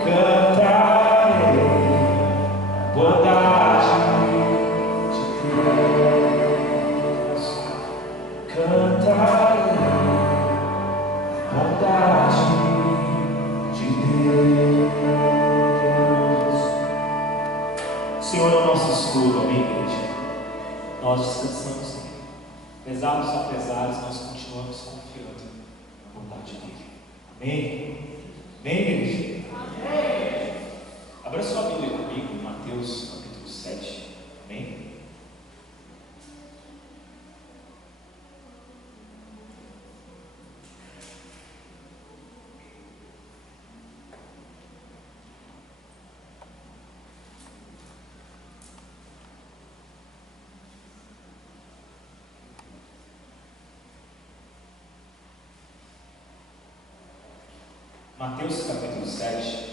cantarei a bondade de Deus, cantarei a bondade de Deus. O Senhor é o nosso escudo, amém, igreja? Nós descansamos nele. Apesar dos apesares, nós continuamos confiando na bondade dele. Amém? Amém, igreja? Amém. Abra sua Bíblia comigo em Mateus capítulo 7. Amém? Mateus capítulo 7.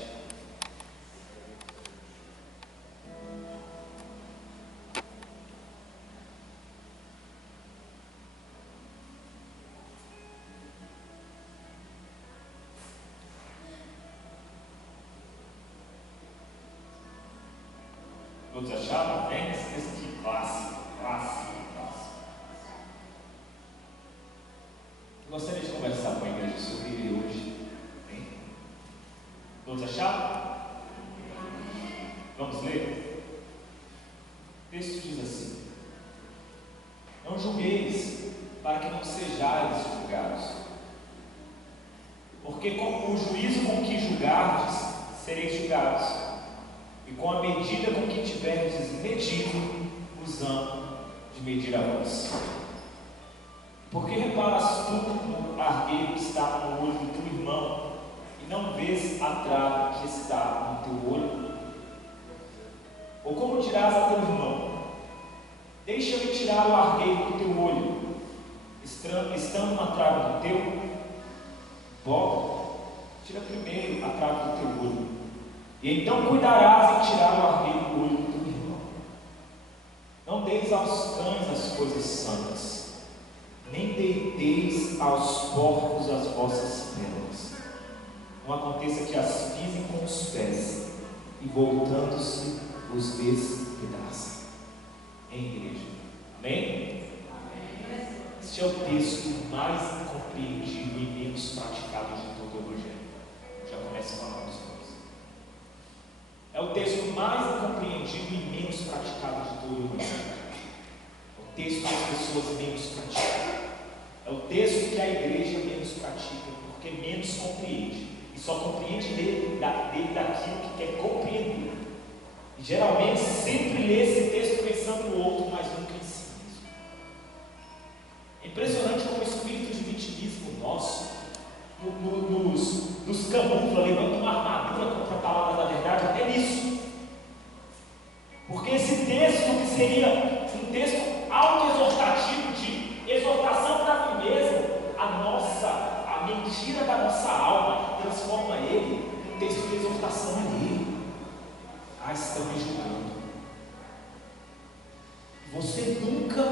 Todos acharam? Bem, esse texto aqui, clássico. Eu gostaria de conversar com a igreja sobre ele hoje. Todos acharam? Vamos ler? O texto diz assim: não julgueis, para que não sejais julgados, porque com o juízo com que julgardes, sereis julgados, e com a medida com que tiverdes medido, usando de medir a vós. Porque reparas tu no argueiro que está no olho do teu irmão, não vês a trave que está no teu olho? Ou como dirás a teu irmão: deixa-me tirar o argueiro do teu olho, estando uma trave no teu? Volta, tira primeiro a trave do teu olho, e então cuidarás em tirar o argueiro do olho do teu irmão. Não deis aos cães as coisas santas, nem deiteis aos porcos as vossas pérolas. Não aconteça que as pisem com os pés e, voltando-se, os despedacem. Em igreja. Amém? Amém? Este é o texto mais incompreendido e menos praticado de todo o Evangelho. Já começa falando isso. É o texto mais incompreendido e menos praticado de todo o Evangelho. É o texto que as pessoas menos praticam. É o texto que a igreja menos pratica, porque menos compreende. Só compreende dele daquilo que quer compreender. E geralmente sempre lê esse texto pensando no outro, mas nunca em si mesmo. É impressionante como o espírito de vitimismo nosso nos camufla, levando uma armadura contra a palavra da verdade, até nisso. Porque esse texto, que seria um texto auto-exortativo, de exortação para mim mesmo, a mentira da nossa alma, transforma ele em um texto de exortação ali. Estão me julgando. Você nunca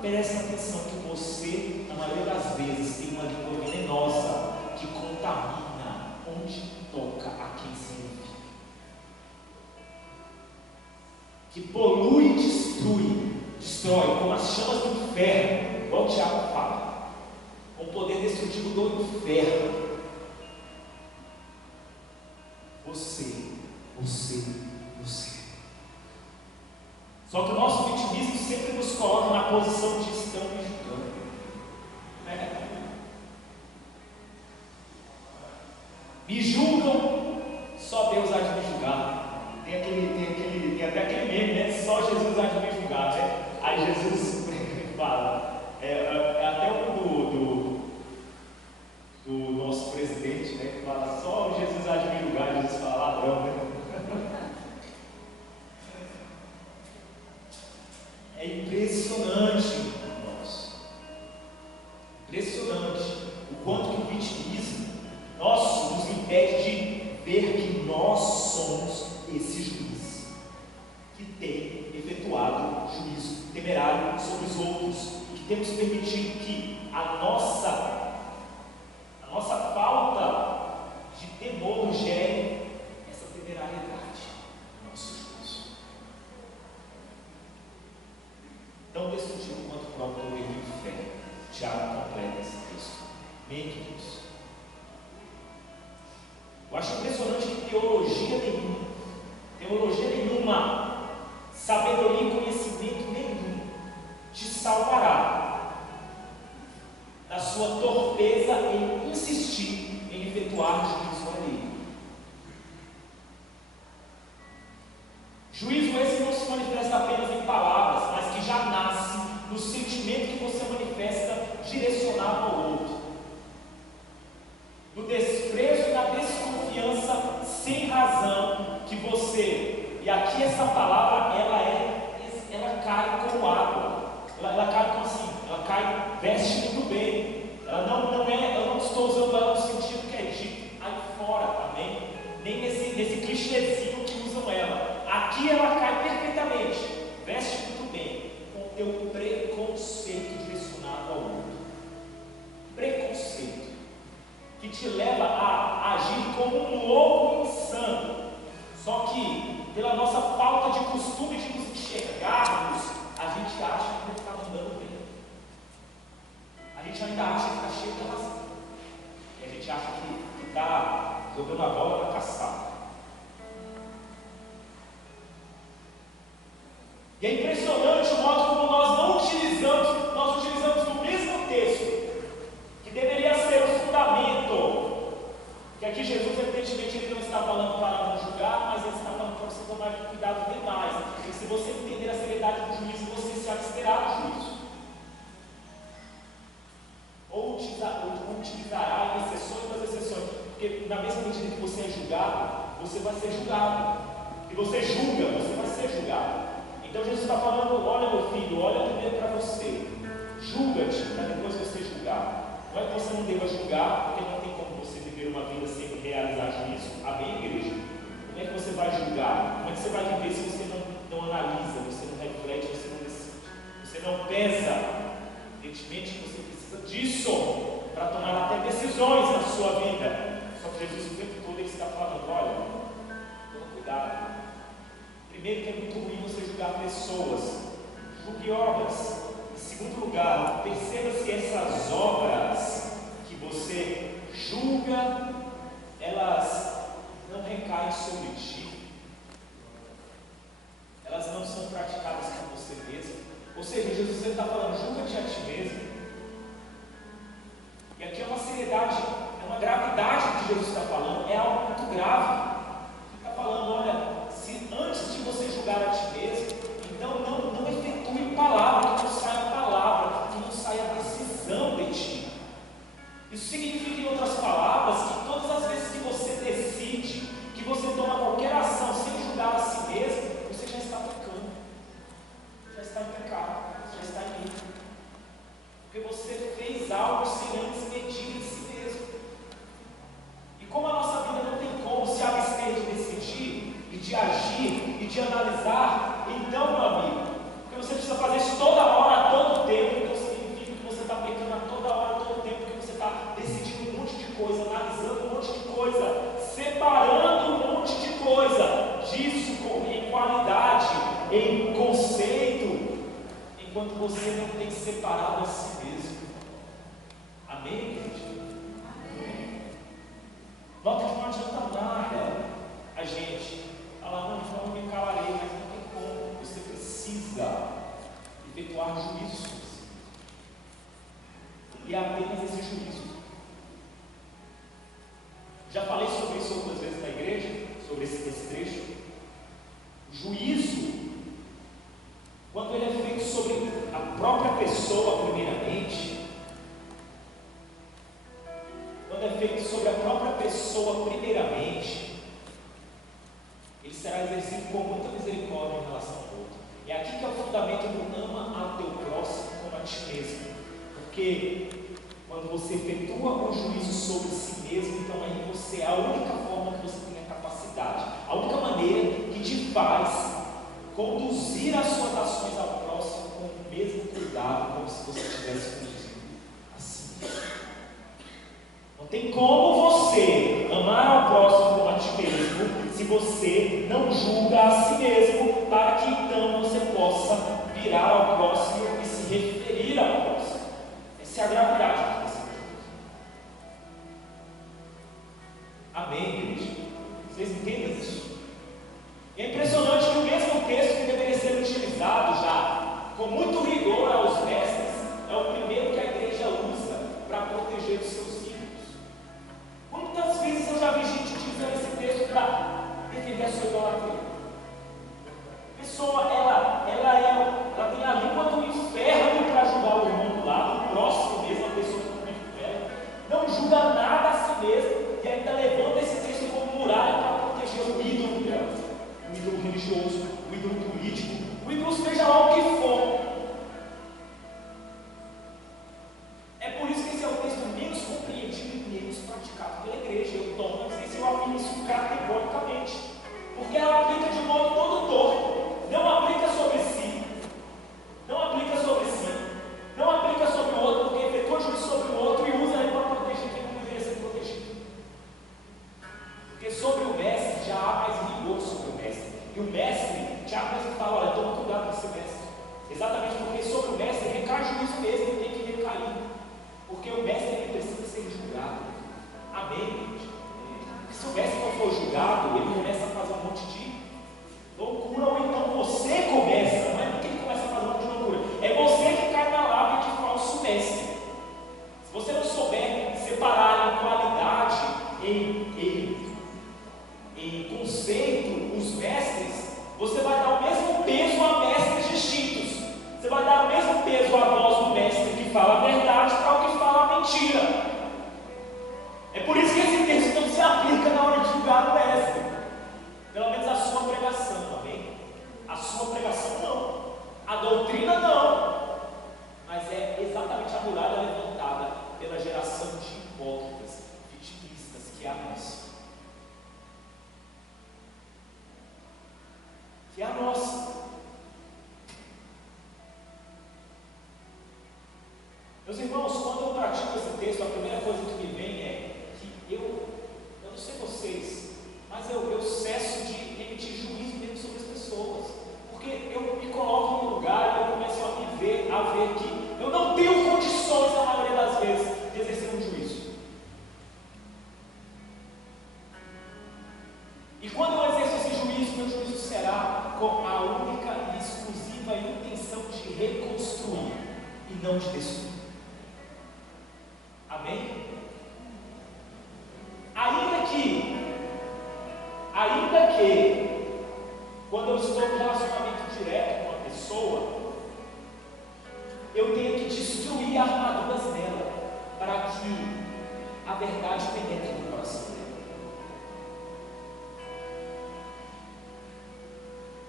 presta atenção que você, na maioria das vezes, tem uma língua venenosa que contamina onde toca a quem se ouve, que polui e destrói como as chamas do inferno, igual o Tiago fala, com o poder destrutivo do inferno. Você. Só que o nosso vitimismo sempre nos coloca na posição de estão me julgando. Me julgam, só Deus há de me julgar. Tem até aquele meme, né? Só Jesus há de me julgar, né? Aí Jesus fala, até o do nosso presidente, né? Que fala, só Jesus há de me julgar. Jesus fala, ladrão, né? É impressionante, impressionante o quanto que o vitimismo nosso nos impede de ver que nós somos esse juiz que tem efetuado juízo temerário sobre os outros, que temos permitido que a nossa falta de temor gere teologia nenhuma, sabedoria e conhecimento nenhum te salvará da sua torpeza em insistir em efetuar juízo alheio. Juízo esse não se manifesta apenas em palavras, mas que já nasce no sentimento que você manifesta direcionado ao outro, do desprezo e da desconfiança sem razão que você, e aqui essa palavra ela cai como água, ela cai como assim, ela cai, veste muito bem, eu não estou usando ela no sentido que é dito aí fora, amém? Nem nesse clichêzinho que usam ela. Aqui ela cai perfeitamente, veste muito bem, com o teu preconceito direcionado ao outro. Preconceito que te leva a agir como um louco insano. Só que, pela nossa falta de costume de nos enxergarmos, a gente acha que está mandando bem. A gente ainda acha que está cheio de razão. E a gente acha que está jogando a bola para caçar. E é impressionante o modo como nós utilizamos no mesmo texto, que deveria ser o fundamento, que aqui Jesus, evidentemente, ele não está falando para não julgar, mas ele está falando para você tomar cuidado demais, porque se você entender a seriedade do juízo, você se absterá do juízo, ou utilizará em exceções das exceções, porque na mesma medida que você é julgado, você vai ser julgado, e você julga, você vai ser julgado. Então Jesus está falando: olha meu filho, olha primeiro para você, julga-te para depois você julgar. Não é que você não deva julgar, porque não tem como você viver uma vida sem realizar juízo. Amém, igreja? Como é que você vai julgar? Como é que você vai viver se você não analisa, você não reflete, você não decide, você não pesa? Evidentemente que você precisa disso para tomar até decisões na sua vida. Só que Jesus o tempo todo ele está falando: olha, toma cuidado. Primeiro, que é muito ruim você julgar pessoas, julgue obras. Em segundo lugar, perceba se essas obras que você julga, elas não recaem sobre ti, elas não são praticadas por você mesmo. Ou seja, Jesus está falando: julga-te a ti mesmo. E aqui é uma seriedade, é uma gravidade que Jesus está falando, é algo muito grave. Ele está falando: olha, antes de você julgar a ti mesmo, então não efetue palavra, que não saia palavra, que não saia decisão de ti. Isso significa, em outras palavras, que todas as vezes que você decide, que você toma qualquer ação sem julgar a si mesmo, você já está pecando, já está em pecado, já está em erro, porque você fez algo sem antes medir em si mesmo. E como a nossa vida não tem como se abster de decidir, e de agir, e de analisar, então, meu amigo, porque você precisa fazer isso toda hora, a todo tempo, então significa que você está pecando a toda hora, a todo tempo, porque você está decidindo um monte de coisa, analisando um monte de coisa, separando um monte de coisa, disso em qualidade, em conceito, enquanto você não tem separado a si mesmo. Amém, gente? Amém. Nota que não adianta nada a gente falar: não, então eu me calarei, mas não tem como. Você precisa efetuar juízos, e é apenas esse juízo. Já falei sobre isso outras vezes na igreja, sobre esse trecho. O juízo, quando ele é feito sobre a própria pessoa primeiramente, ele será exercido com muita misericórdia em relação ao outro. É aqui que é o fundamento do ama a teu próximo como a ti mesmo. Porque quando você efetua um juízo sobre si mesmo, então aí você é a única forma que você tem a capacidade, a única maneira que te faz conduzir as suas ações ao próximo com o mesmo cuidado, como se você estivesse conduzindo assim. Não tem como você amar ao próximo como a ti mesmo se você não julga a si mesmo, para que então você possa virar ao próximo e se referir ao próximo. Essa é a gravidade que você julga. Amém, igreja? Vocês entendem isso? E é impressionante que o mesmo texto que deveria ser utilizado já com muito rigor aos mestres é o primeiro que a igreja usa para proteger os seus filhos. Quantas vezes eu já vi gente utilizando esse texto para defender a sua idolatria? A pessoa, ela tem a língua do inferno para julgar o irmão do lado, o próximo mesmo, a pessoa que está no inferno, não julga nada a si mesmo e ainda levanta esse texto como muralha para proteger o ídolo dela, o ídolo religioso, o ídolo político, o ídolo seja lá o que for. É por isso que esse é o texto menos compreendido e menos praticado pela igreja. Eu tomo a dizer se eu afirmo isso categoricamente, porque ela aplica de modo todo torto, não aplica sobre si, não aplica sobre si, não aplica sobre o outro, porque efetua juízo sobre o outro e usa ele para proteger quem não deveria ser protegido. Porque sobre o mestre já há mais rigor sobre o mestre, e o mestre, Tiago mesmo fala, olha, toma cuidado com esse mestre, exatamente porque sobre o mestre recai juízo mesmo, ele tem que recair. Porque o mestre ele precisa ser julgado. Amém, gente? Se o mestre não for julgado, ele começa a fazer um monte de loucura, ou então você começa, não é porque ele começa a fazer um monte de loucura, é você que cai na lábia de falso mestre. Se você não souber separar em qualidade, em conceito, os mestres, você vai dar o mesmo peso a mestres distintos. Você vai dar o mesmo peso à voz do mestre que fala a verdade para o que fala a mentira. É por isso que esse texto não se aplica na hora de julgar o mestre. Pelo menos a sua pregação, amém? A sua pregação não. A doutrina não. Mas é exatamente a muralha levantada pela geração de hipócritas, vitimistas, que é a nossa. Que é a nossa. Meus irmãos, quando eu pratico esse texto, a primeira coisa que me vem é que eu não sei vocês, mas eu cesso de emitir juízo mesmo sobre as pessoas, porque eu me coloco no lugar e eu começo a ver que eu não tenho condições, na maioria das vezes, de exercer um juízo. E quando eu exerço esse juízo, meu juízo será com a única e exclusiva intenção de reconstruir e não de destruir. Amém? Ainda que, quando eu estou em relacionamento direto com a pessoa, eu tenho que destruir armaduras dela, para que a verdade penetre no coração dela.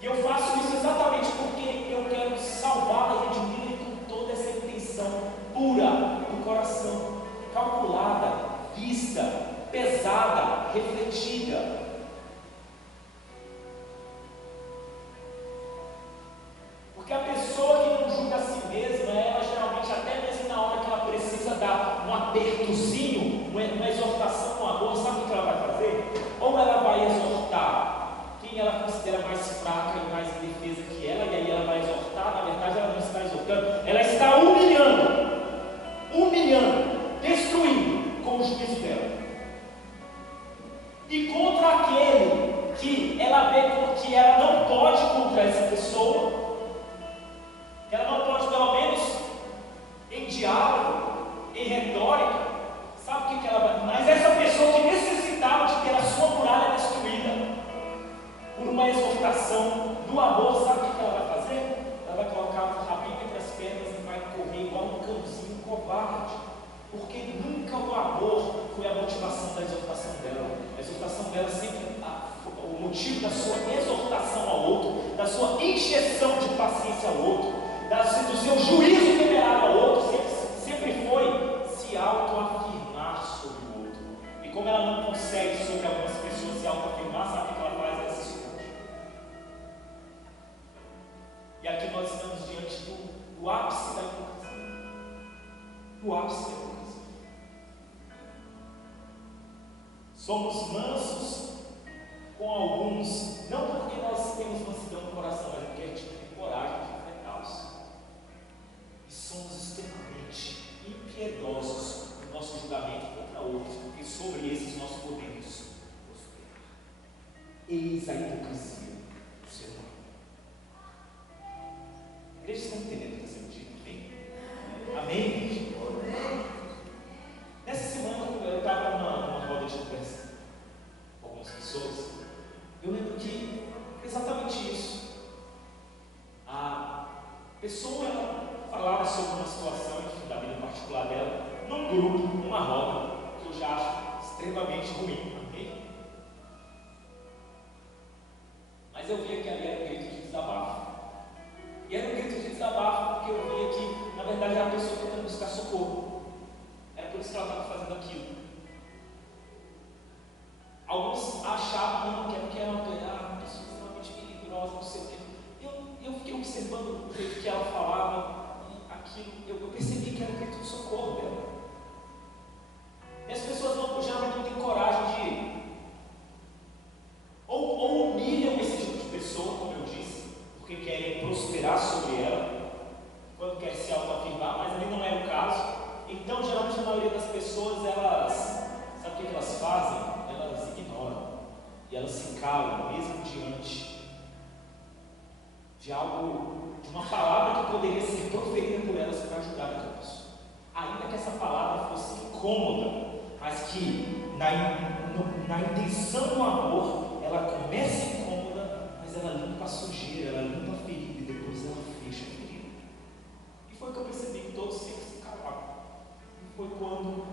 E eu faço isso exatamente porque eu quero salvá-la e redimir com toda essa intenção pura do coração, calculada, vista, pesada, refletida. Porque a pessoa que não julga a si mesma, ela geralmente, até mesmo na hora que ela precisa dar um apertozinho, uma exortação, um amor, sabe o que ela vai fazer? Ou ela vai exortar quem ela considera mais fraca e mais indefesa que ela, e aí ela vai exortar, na verdade ela não está exortando, ela está humilhando, destruindo com o juízo dela. E contra aquele que ela vê que ela não pode contra essa pessoa, ela não pode, pelo menos em diálogo, em retórica, sabe o que ela vai? Mas essa pessoa que necessitava de ter a sua muralha destruída por uma exortação do amor, sabe o que ela vai fazer? Ela vai colocar o rabinho entre as pernas e vai correr igual um cãozinho covarde, porque nunca o amor foi a motivação da exortação dela. A exortação dela sempre, o motivo da sua exortação ao outro, da sua injeção de paciência ao outro, do seu juízo temerário ao outro, sempre foi se autoafirmar sobre o outro. E como ela não consegue sobre algumas pessoas se autoafirmar, sabe o que ela faz? Ela se esconde. E aqui nós estamos diante do ápice da hipocrisia. Do ápice da hipocrisia. Somos mansos com alguns, não porque nós temos mansidão no coração, mas porque a gente tem coragem de enfrentá-los. E somos extremamente impiedosos no nosso julgamento contra outros, porque sobre esses nós podemos prosperar. Eis a hipocrisia do ser humano. A igreja está entendendo o que está sendo dito? Amém? Amém, igreja? Nessa semana eu estava numa roda de conversa com algumas pessoas. Eu lembro que exatamente isso. A pessoa falava sobre uma situação, enfim, da vida particular dela, num grupo, numa roda, que eu já acho extremamente ruim. Amém? Mas eu via que ali era um grito de desabafo. E era um grito de desabafo porque eu via que, na verdade, era a pessoa tentando buscar socorro. Era por isso que ela estava fazendo aquilo. Alguns achavam, não, que era uma pessoa extremamente perigosa, não sei o quê. Eu fiquei observando o jeito que ela falava, aquilo, eu percebi que era um grito de socorro dela. E as pessoas geralmente não têm coragem de ou humilham esse tipo de pessoa, como eu disse, porque querem prosperar sobre ela, quando quer se autoafirmar, mas ali não é o caso. Então, geralmente, a maioria das pessoas, elas, sabe o que elas fazem? Elas ignoram e elas se calam, mesmo diante de algo, de uma palavra que poderia ser proferida por elas para ajudar aquela pessoa. Ainda que essa palavra fosse incômoda, mas que na intenção do amor, ela começa incômoda, mas ela limpa a sujeira, ela limpa a ferida e depois ela fecha a ferida. E foi que eu percebi que todos sempre se calavam. E foi quando o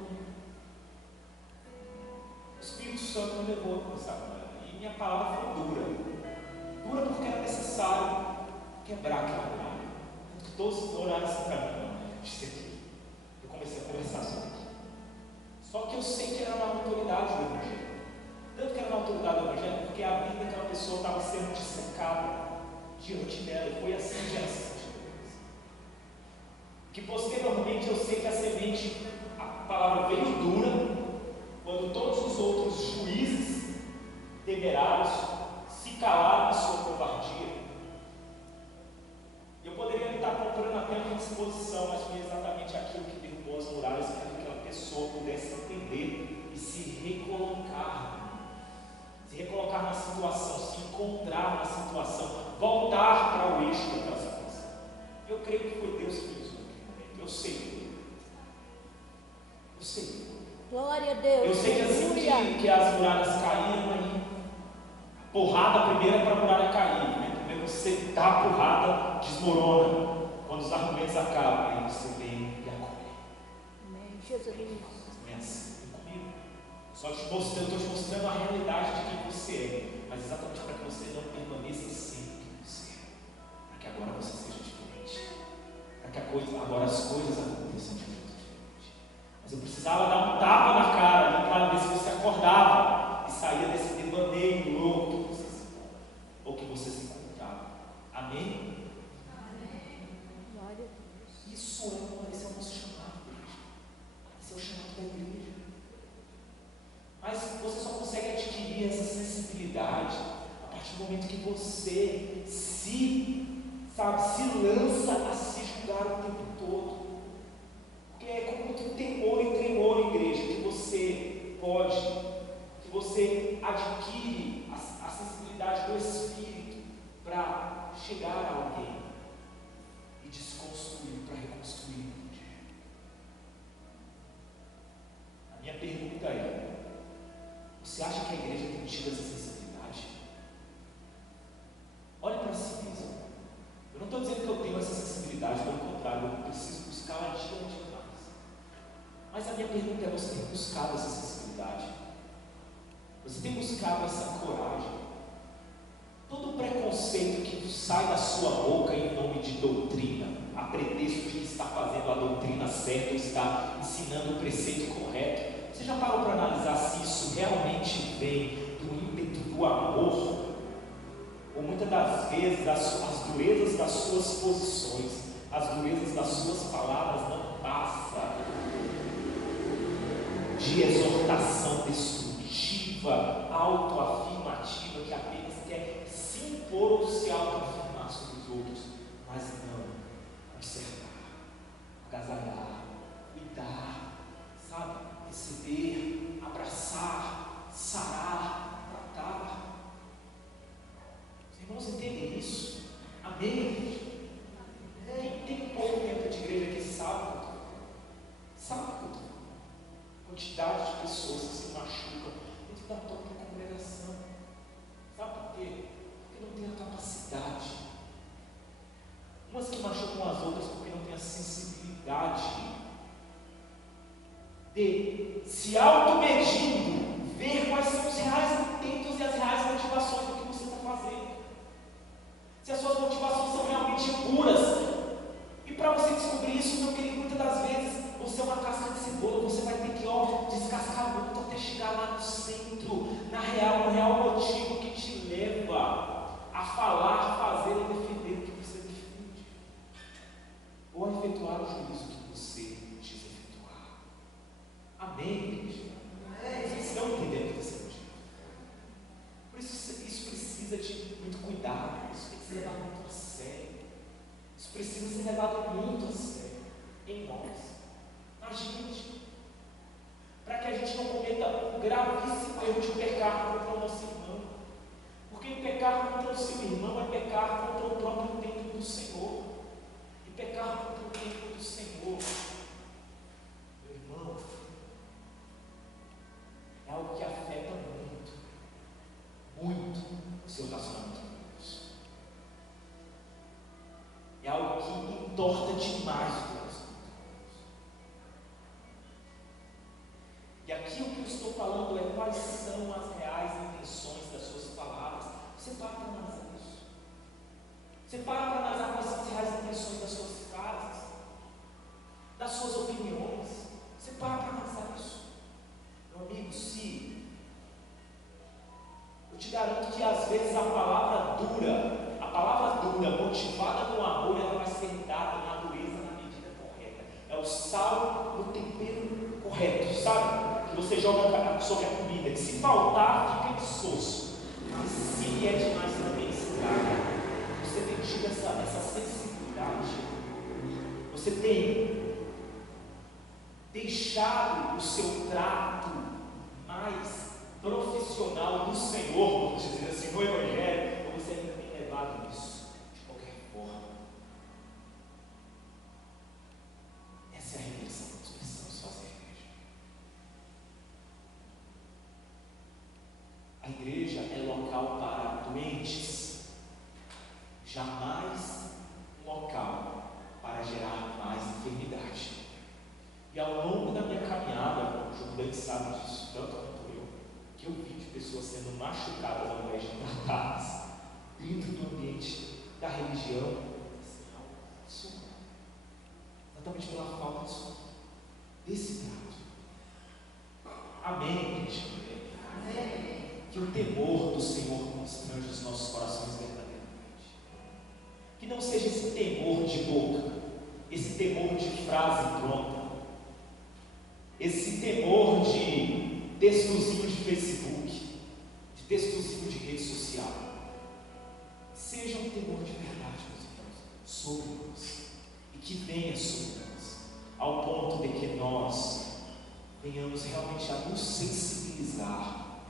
Espírito Santo me levou a conversar com ela. E minha palavra foi dura. Dura porque era necessário quebrar aquela muralha. Todos olharam assim para mim, não, disse aqui. Eu comecei a conversar sobre aquilo. Só que eu sei que era na autoridade do Evangelho. Tanto que era na autoridade do Evangelho, porque a vida daquela pessoa estava sendo dissecada diante dela. E foi assim que ela se sentiu. Que posteriormente eu sei que a semente, a palavra veio dura, quando todos os outros juízes temerários se calaram em sua covardia. Eu poderia estar comprando até uma disposição, mas foi exatamente aquilo que derrubou as muralhas para que aquela pessoa pudesse entender e se recolocar na situação, se encontrar na situação, voltar para o eixo daquela situação. Eu creio que foi Deus que fez isso naquele momento. Eu sei. Glória a Deus. Eu sei que assim que as muralhas caíram aí, a porrada primeiro é para a muralha cair, né? Primeiro você dá a porrada, desmorona. Quando os argumentos acabam, aí você vem e acolhe. Amém. Jesus. Vem assim, vem comigo. Só te mostrando, eu estou te mostrando a realidade de quem você é, mas exatamente para que você não permaneça sendo quem você é, para que agora você seja diferente, para que agora as coisas aconteçam de jeito diferente. Mas eu precisava dar um tapa na cara ali para ver se você acordava e saía desse devaneio louco que você se encontrava. Amém? Glória a Deus. Esse é o nosso chamado, igreja. Esse é o chamado da igreja. Mas você só consegue adquirir essa sensibilidade a partir do momento que você se lança a se julgar o tempo todo. Porque é com muito temor e tremor, igreja, que você adquire a sensibilidade do Espírito para chegar a alguém e desconstruir para reconstruir. A minha pergunta é: você acha que a igreja tem tido essa sensibilidade? Olhe para si mesmo. Eu não estou dizendo que eu tenho essa sensibilidade, pelo contrário, eu preciso buscá-la dia mais. Mas a minha pergunta é: você tem buscado essa sensibilidade? Você tem buscado essa coragem? Todo preconceito que sai da sua boca em nome de doutrina, a pretexto de que está fazendo a doutrina certa ou está ensinando o preceito correto, você já parou para analisar se isso realmente vem do ímpeto do amor? Ou muitas das vezes as durezas das suas posições, as durezas das suas palavras não passam de exortação destrutiva, autoafirmativa, que apenas quer se impor ou se autoafirmar sobre os outros, mas não observar, agasalhar, cuidar, receber, abraçar, sarar, tratar. de se automedindo, ver quais são os reais intentos e as reais motivações do que você está fazendo. Se as suas motivações são realmente puras. E para você descobrir isso, meu querido, muitas das vezes você é uma casca de cebola, você vai ter que descascar muito até chegar lá no centro, no real motivo que te leva a falar, fazer ou defender o que você defende, ou a efetuar o juízo que você diz efetuar. Amém, igreja? Vocês estão entendendo o que está sendo dito? Por isso precisa de muito cuidado, isso tem que ser levado muito a sério. Isso precisa ser levado muito a sério em nós, na gente, para que a gente não cometa o gravíssimo erro de pecar contra o nosso irmão, porque pecar contra o seu irmão é pecar contra o próprio templo do Senhor, e pecar contra o templo do Senhor, meu irmão, é algo que afeta muito, muito o seu relacionamento com Deus. É algo que entorta demais o coração. E aqui o que eu estou falando é quais são as reais intenções das suas palavras. Você para para analisar isso. Você para para analisar quais são as reais intenções das suas frases, das suas opiniões. Você para para analisar isso. Meu amigo, se eu te garanto que às vezes a palavra dura, motivada no amor, ela vai ser dada na dureza, na medida correta. É o sal no tempero correto, sabe? Que você joga sobre a comida, que se faltar, fica insosso. Mas se vier demais também estraga. Você tem tido essa sensibilidade. Você tem deixado o seu trato mais profissional no Senhor, vamos dizer assim, no Evangelho, ou você ainda tem levado isso de qualquer forma. Essa é a reflexão que nós precisamos fazer, igreja. A igreja é local para doentes, jamais local para gerar mais enfermidade. E ao longo da minha caminhada, o Jordão sabe disso, tanto quanto eu, que eu vi de pessoas sendo machucadas ao invés de tratadas dentro do ambiente da religião, exatamente pela falta desse trato. Amém, igreja? Amém. Que o temor do Senhor constrange os nossos corações verdadeiramente. Que não seja esse temor de boca, esse temor de frase pronta, esse temor de textozinho de Facebook, de textozinho de rede social. Seja um temor de verdade, meus irmãos, sobre nós, e que venha sobre nós, ao ponto de que nós venhamos realmente a nos sensibilizar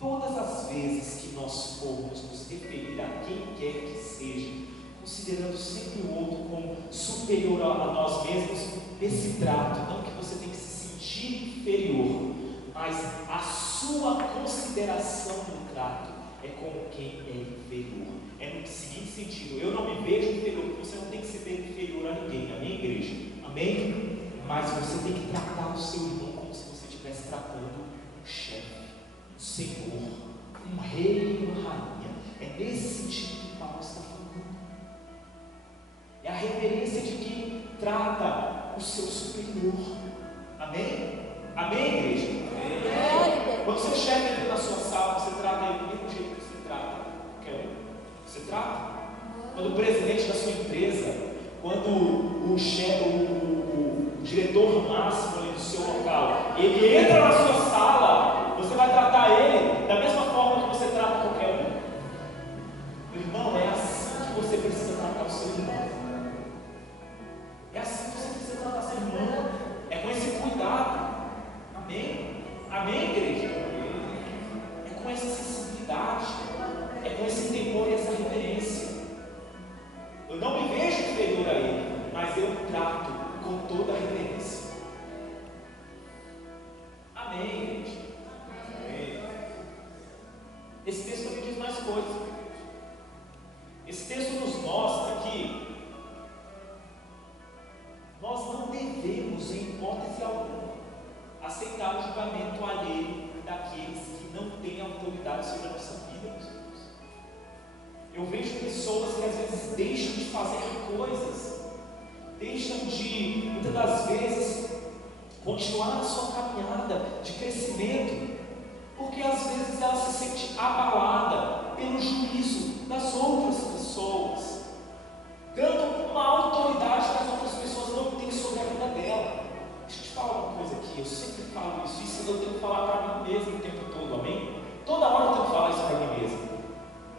todas as vezes que nós formos nos referir a quem quer que seja, considerando sempre o outro como superior a nós mesmos, nesse trato. Não que você tenha que se sentir inferior, mas a sua consideração no trato é como quem é inferior. É no seguinte sentido: eu não me vejo inferior, porque você não tem que se ver inferior a ninguém. Amém, igreja? Amém? Mas você tem que tratar o seu irmão como se você estivesse tratando um chefe, um senhor, um rei e uma rainha. É nesse sentido que Paulo está falando. É a referência de quem trata o seu superior. Amém? Amém, igreja? Amém. Quando seu chefe entra na sua sala, você trata ele do mesmo jeito que você trata qualquer um. Você trata? Quando o presidente da sua empresa, quando o chefe, o diretor máximo ali do seu local, ele entra na sua sala, você vai tratar ele da mesma forma que você trata qualquer um. Meu irmão, é assim que você precisa tratar o seu irmão. É assim que você precisa tratar seu irmão. É com esse cuidado. Amém? Amém, igreja? É com essa sensibilidade. É com esse temor e essa reverência. Eu não me vejo inferior a ele, mas eu trato com toda a reverência. Amém, igreja? Amém. Esse texto também diz mais coisas. Esse texto nos mostra que nós não devemos, em hipótese alguma, deixam de fazer coisas, deixam de, muitas das vezes, continuar a sua caminhada de crescimento, porque às vezes ela se sente abalada pelo juízo das outras pessoas, dando uma autoridade que as outras pessoas não têm sobre a vida dela. Deixa eu te falar uma coisa aqui, eu sempre falo isso eu tenho que falar para mim mesmo o tempo todo, amém? Toda hora eu tenho que falar isso para mim mesmo.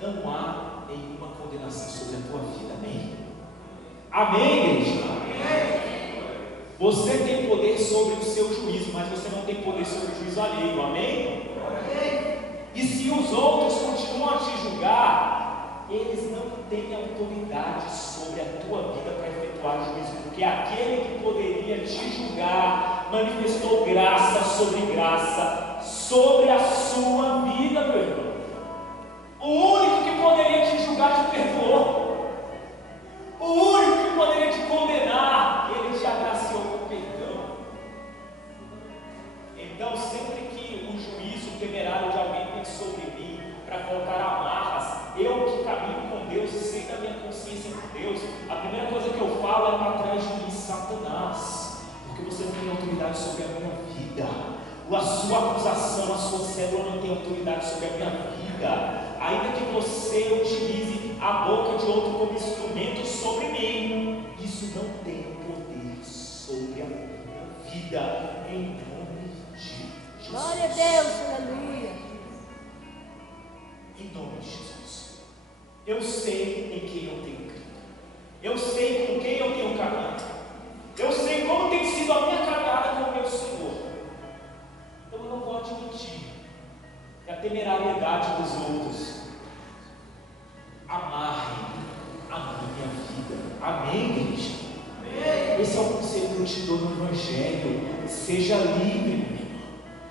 Não há nenhuma condenação sobre a tua vida, amém? Amém, igreja? Amém. Você tem poder sobre o seu juízo, mas você não tem poder sobre o juízo alheio, amém? Amém. E se os outros continuam a te julgar, eles não têm autoridade sobre a tua vida para efetuar juízo, porque aquele que poderia te julgar manifestou graça sobre a sua vida, meu irmão. O único que poderia te julgar te perdoou. O único que poderia te condenar, ele te agraciou com perdão. Então, sempre que o juízo temerário de alguém vem sobre mim para colocar amarras, eu que caminho com Deus e sei da minha consciência com Deus, a primeira coisa que eu falo é para trás de mim, Satanás, porque você não tem autoridade sobre a minha vida. A sua acusação, a sua célula não tem autoridade sobre a minha vida. Ainda que você utilize a boca de outro como instrumento sobre mim, isso não tem poder sobre a minha vida, em nome de Jesus. Glória a Deus, aleluia. Em nome de Jesus. Eu sei em quem eu tenho crido. Eu sei com quem eu tenho caminhado. Eu sei como tem sido a minha caminhada com o meu Senhor. Então eu não vou admitir que a temerariedade dos outros amarre a minha vida. Amém, igreja? Amém. Esse é o conselho que eu te dou no Evangelho. Seja livre, meu irmão.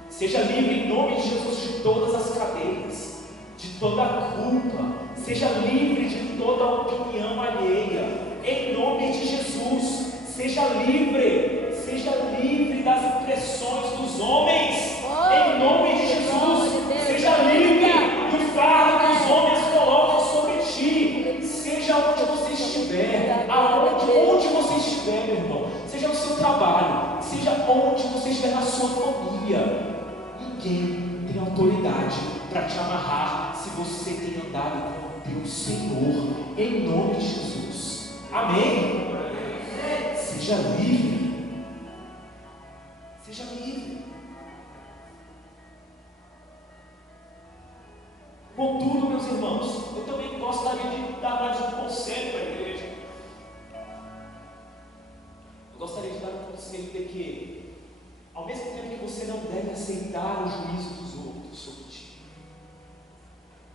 Seja livre em nome de Jesus de todas as cadeias, de toda a culpa. Seja livre de toda a opinião alheia, em nome de Jesus. Seja livre das impressões dos homens, em nome de Jesus. Seja livre do fardo que os homens colocam sobre ti. Seja onde você estiver, onde você estiver, meu irmão, seja no seu trabalho, seja onde você estiver na sua família, ninguém tem autoridade para te amarrar se você tem andado com o teu Senhor, em nome de Jesus. Amém? Seja livre. Seja livre. Contudo, meus irmãos, eu também gostaria de dar mais um conselho para a igreja. Eu gostaria de dar um conselho de que, ao mesmo tempo que você não deve aceitar o juízo dos outros sobre ti,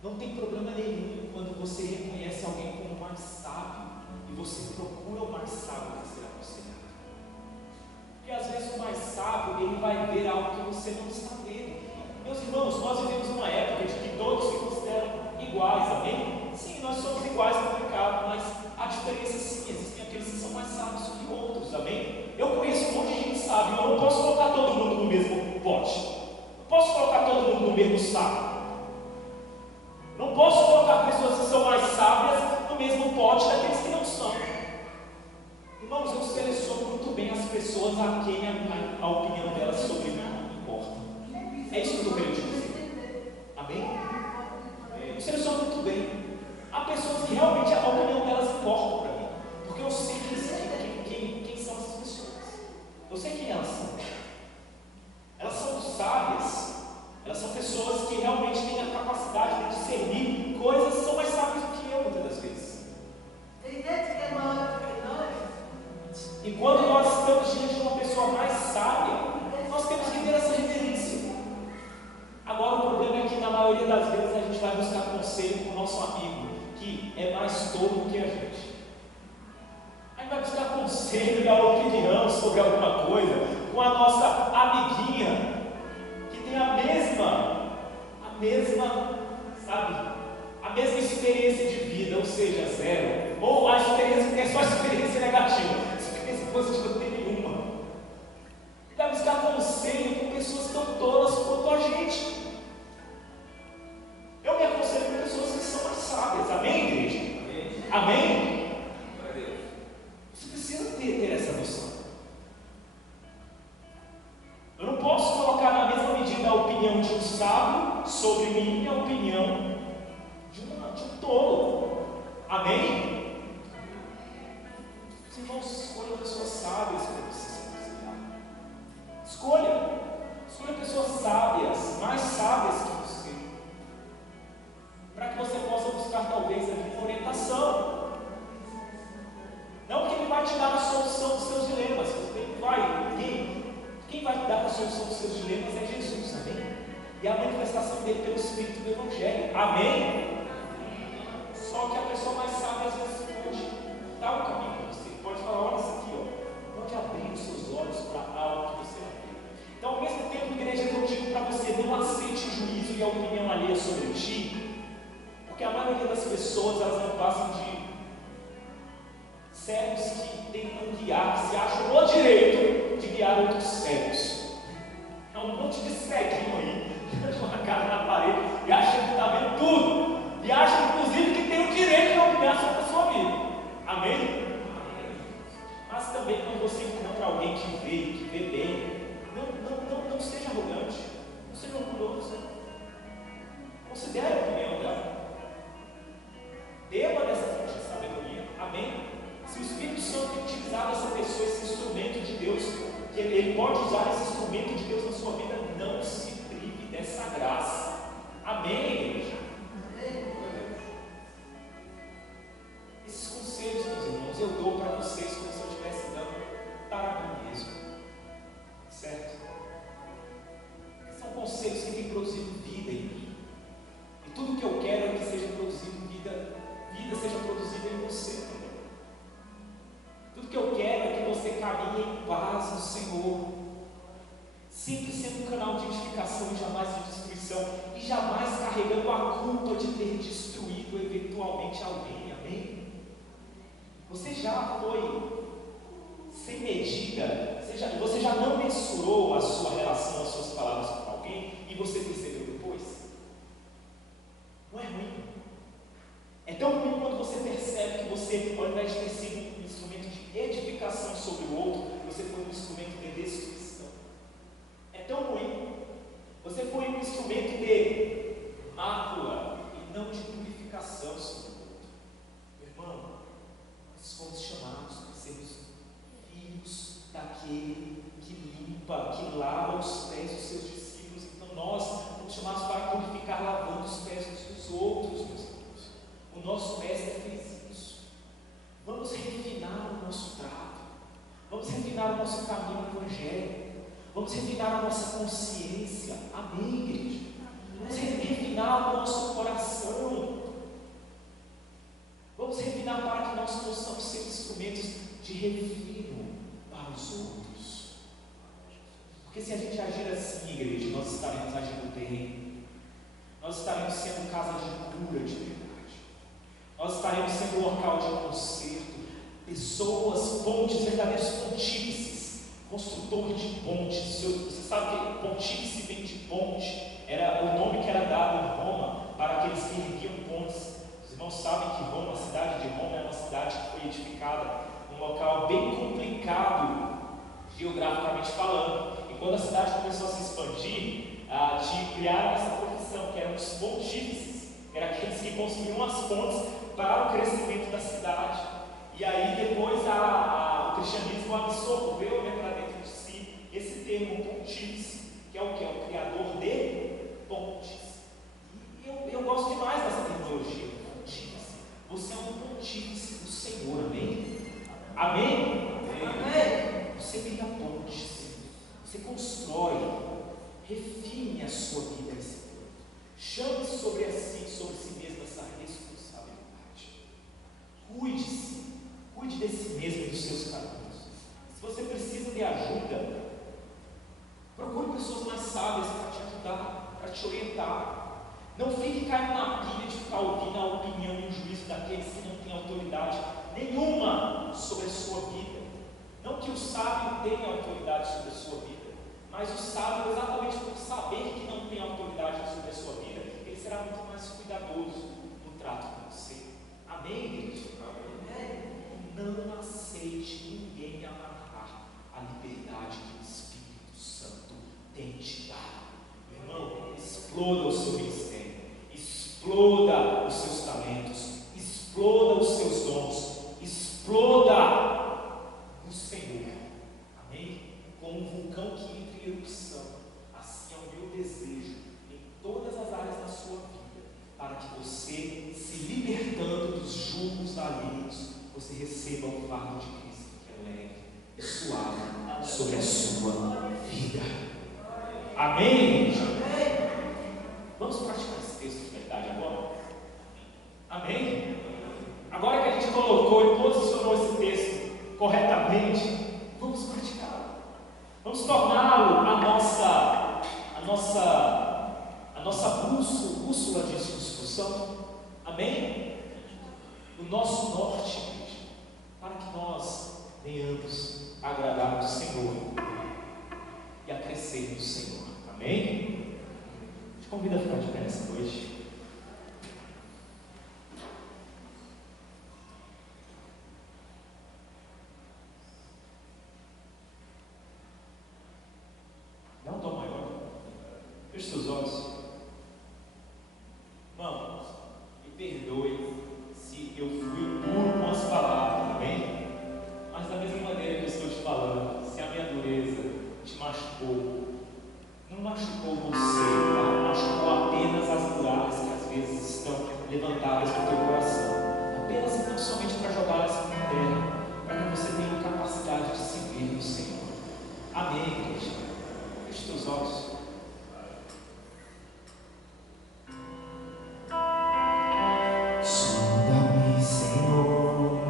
não tem problema nenhum quando você reconhece alguém como mais sábio e você procura o mais sábio para ser aconselhado. Porque às vezes o mais sábio, ele vai ver algo que você não está vendo. Meus irmãos, nós vivemos uma época de que todos se consideram iguais, amém? Sim, nós somos iguais no pecado, mas há diferenças sim, existem aqueles que são mais sábios que outros, amém? Eu conheço um monte de gente sábia, eu não posso colocar todo mundo no mesmo pote, não posso colocar todo mundo no mesmo saco, não posso colocar pessoas que são mais sábias no mesmo pote daqueles que não são. Irmãos, eu seleciono muito bem as pessoas a quem a opinião delas sobre mim importa. É isso que eu estou querendo dizer. Amém? Eu seleciono muito bem. Há pessoas que realmente a opinião delas importa para mim, porque eu sei quem são essas pessoas. Eu sei quem elas são. Elas são sábias. Elas são pessoas que realmente têm a capacidade de discernir coisas que são mais sábias do que eu, muitas das vezes. E quando nós estamos diante de uma pessoa mais sábia, nós temos que ter essa referência. Agora o problema é que na maioria das vezes a gente vai buscar conselho com o nosso amigo, que é mais tolo que a gente. A gente vai buscar conselho e a opinião sobre alguma coisa com a nossa amiguinha, que tem a mesma experiência de vida, ou seja, zero, ou a experiência que é só experiência negativa, experiência positiva não tem nenhuma. E vai buscar conselho com pessoas tão tolas quanto a gente. Eu me aconselho com pessoas que são mais sábias, amém, igreja? Amém? Amém? Os irmãos, escolham pessoas sábias para você se auxiliar. Escolha pessoas sábias, mais sábias que você, para que você possa buscar talvez ali uma orientação. Não que ele vai te dar a solução dos seus dilemas. Quem vai dar a solução dos seus dilemas é Jesus, amém? E a manifestação dele pelo Espírito do Evangelho, amém? Só que a pessoa mais sábia às vezes pode dar um caminho para você. Pode falar, olha isso aqui, ó. Pode abrir os seus olhos para algo que você vai ver. Então, ao mesmo tempo, igreja, que eu digo para você, não aceite o juízo e a opinião alheia sobre ti, porque a maioria das pessoas, elas não passam de cegos que tentam guiar, que se acham no direito de guiar outros cegos. É um monte de ceguinho aí, com a cara na parede, e acha que está vendo tudo, e acha inclusive que tem o direito de opinar sobre a sua vida. Amém? Mas também quando você encontra alguém que vê bem, não seja arrogante, não seja orgulhoso. Considere a opinião dela. Deva dessa fonte de sabedoria. Amém? Se o Espírito Santo tem utilizado essa pessoa, esse instrumento de Deus, que ele pode usar esse instrumento de Deus na sua vida, não se prive dessa graça. Amém, igreja? Esses conselhos, meus irmãos, eu dou para vocês como se eu estivesse dando para mim mesmo. Certo? São conselhos que têm produzido vida em mim. E tudo que eu quero é que seja produzido vida seja produzida em você também. Tudo que eu quero é que você caminhe em paz no Senhor, sempre sendo um canal de edificação e jamais de destruição, e jamais carregando a culpa de ter destruído eventualmente alguém. Amém? Você já foi sem medida, você já não mensurou a sua relação, as suas palavras com alguém, e você percebeu depois? Não é ruim? É tão ruim quando você percebe que você, ao invés de ter sido um instrumento de edificação sobre o outro, você foi um instrumento de destruição. É tão ruim. Você foi um instrumento de mácula e não de purificação sobre o outro. Meu irmão, nós fomos chamados para sermos filhos daquele que limpa, que lava os pés dos seus discípulos. Então nós fomos chamados para purificar, lavando os pés uns dos outros, meus irmãos. O nosso mestre fez isso. Vamos refinar o nosso trato. Vamos refinar o nosso caminho no Evangelho. Vamos refinar a nossa consciência. Amém, igreja? Vamos refinar o nosso coração. Vamos refinar para que nós possamos ser instrumentos de refino para os outros. Porque se a gente agir assim, igreja, nós estaremos agindo bem. Nós estaremos sendo casa de cura de verdade. Nós estaremos sendo local de conserto, pessoas, pontes, verdadeiros pontífices, construtor de pontes. Você sabe que pontífice vem de ponte, era o nome que era dado em Roma para aqueles que erguiam pontes. Os irmãos sabem que Roma, a cidade de Roma, é uma cidade que foi edificada num local bem complicado, geograficamente falando. E quando a cidade começou a se expandir, criaram essa profissão, que eram os pontífices, eram aqueles que construíam as pontes para o crescimento da cidade. E aí depois o cristianismo absorveu para dentro de si esse termo pontífice, que é o que? É o criador de pontes. E eu gosto demais dessa terminologia, pontífice. Você é um pontífice do Senhor, amém? Amém? Amém. Você cria pontes, você constrói, refine a sua vida nesse ponto. Chame sobre si mesmo essa responsabilidade. Cuide-se, cuide de si mesmo e dos seus caminhos. Se você precisa de ajuda, procure pessoas mais sábias para te ajudar, para te orientar. Não fique caindo na pilha de ficar ouvindo a opinião e o juízo daqueles que não têm autoridade nenhuma sobre a sua vida. Não que o sábio tenha autoridade sobre a sua vida, mas o sábio, exatamente por saber que não tem autoridade sobre a sua vida, ele será muito mais cuidadoso no trato com você. Amém, igreja? Amém. Não aceite ninguém amarrar a liberdade que o Espírito Santo tem te dado. Meu irmão, exploda o seu ministério, exploda os seus talentos, exploda exploda os seus dons, exploda no Senhor. Amém? Como um vulcão que entra em erupção, assim é o meu desejo em todas as áreas da sua vida, para que você, se libertando dos jugos alheios, você receba o fardo de Cristo, que é leve e suave sobre a sua vida. Amém, igreja? Vamos praticar esse texto de verdade agora? Amém? Agora que a gente colocou e posicionou esse texto corretamente, vamos praticá-lo. Vamos torná-lo a nossa bússola de discussão. Amém? O nosso norte, igreja, para que nós venhamos a agradar ao Senhor e a crescer no Senhor. Amém? Te convido a ficar de pé nessa noite. Dá um tom maior. Feche seus olhos. Irmãos, me perdoe se eu fui duro com as palavras, amém? Mas da mesma maneira que eu estou te falando, se a minha dureza te machucou, não machucou você, tá? Machucou apenas as muralhas que às vezes estão levantadas no teu coração, apenas e não somente para jogá-las por terra, para que você tenha capacidade de se ver no Senhor. Amém, igreja? Feche teus olhos. Sonda-me, Senhor,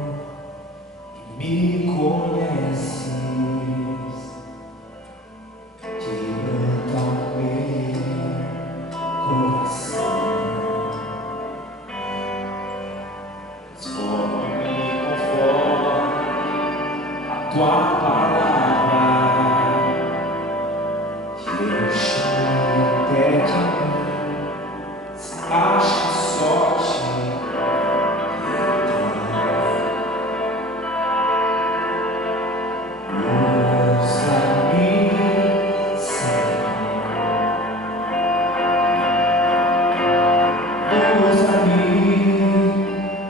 e me conheces. Quebranta o meu coração. Transforma-me conforme a tua palavra. Que eu chame até que mim se ache sorte.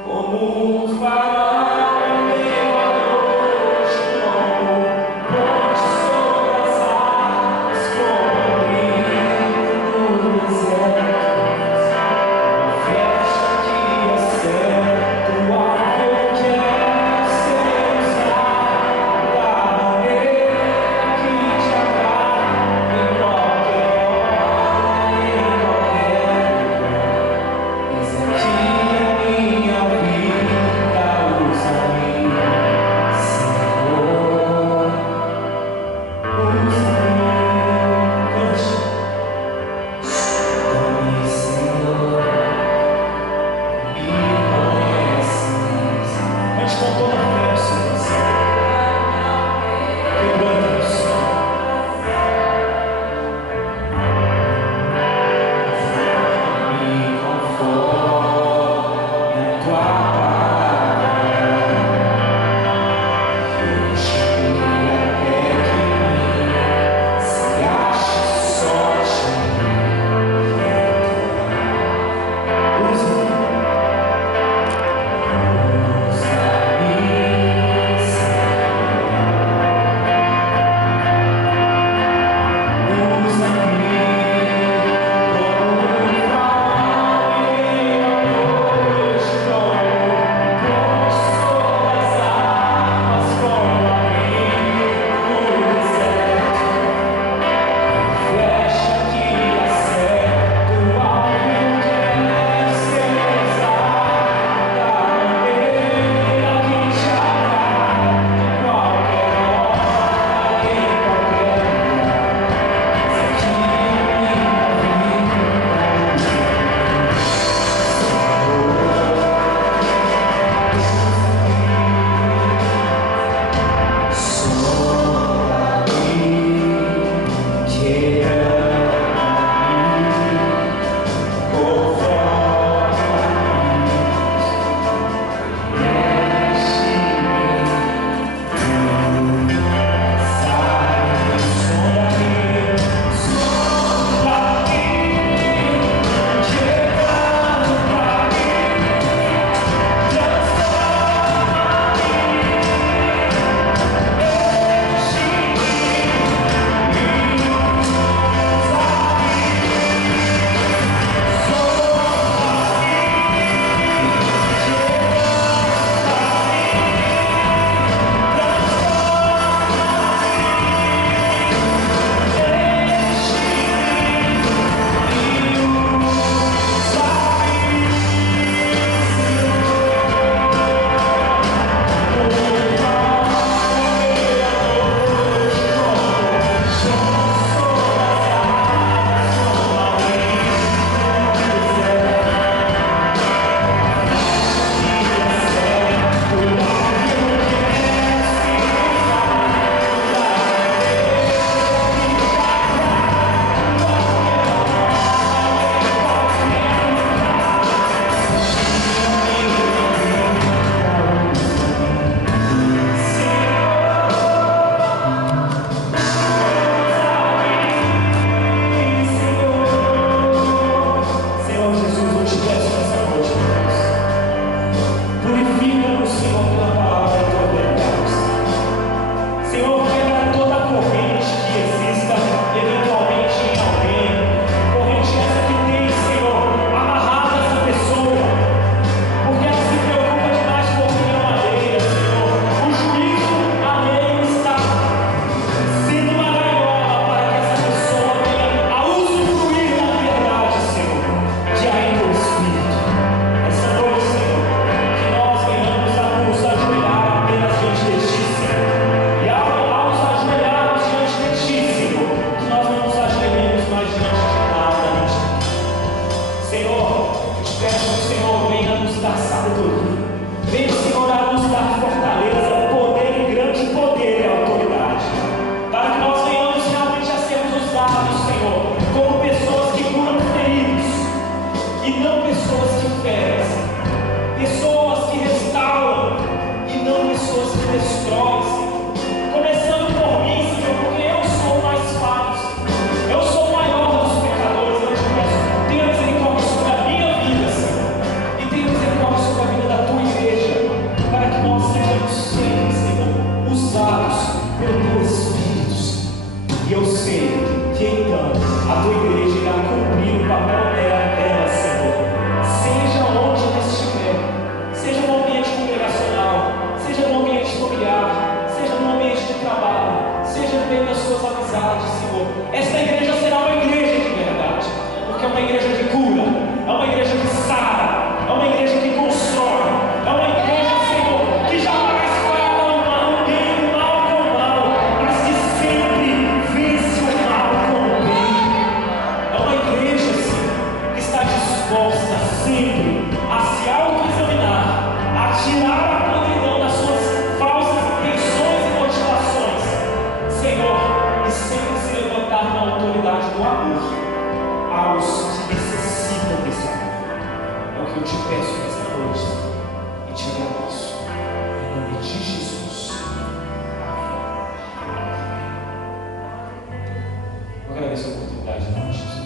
Como um farol em meio à noite. sempre a se autoexaminar, a tirar a podridão das suas falsas intenções e motivações, Senhor, e sempre se levantar na autoridade do amor aos que necessitam desse amor. É o que eu te peço nesta noite e te agradeço. Em nome de Jesus. Amém. Eu agradeço a oportunidade de nós, Jesus.